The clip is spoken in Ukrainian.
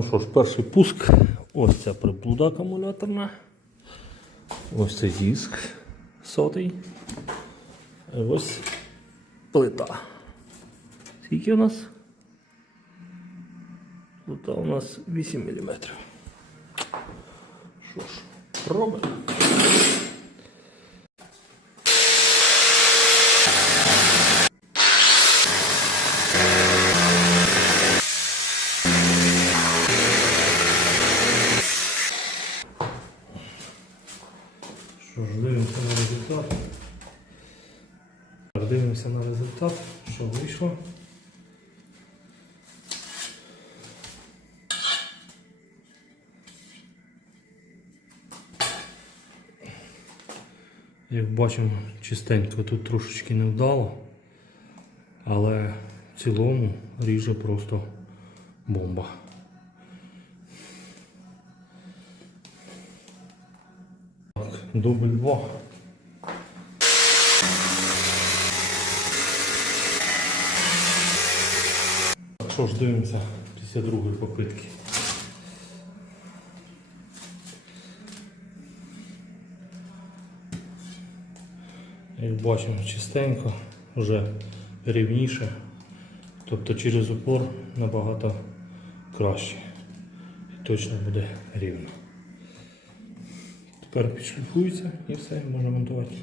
Ну що ж, перший пуск. Ось ця приблуда акумуляторна. Ось цей диск сотий. І ось плита. Скільки у нас? Плита у нас 8 мм. Що ж, робимо. Що ж, дивимося на результат. Дивимося на результат, що вийшло. Як бачимо, чистенько тут трошечки не вдало, але в цілому ріже просто бомба. Дубль 2. Так, що ж дивимося після другої попитки. Як бачимо, чистенько, вже рівніше. Тобто через упор набагато краще. І точно буде рівно. Тепер підшліфується і все, можна монтувати.